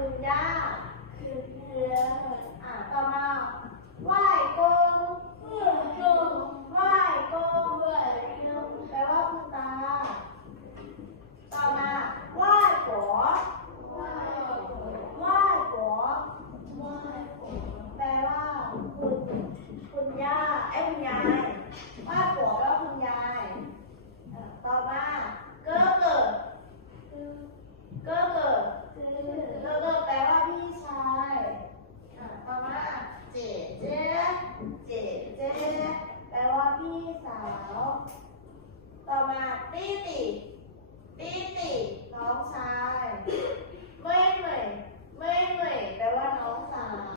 คุณเจ้าคือเรือ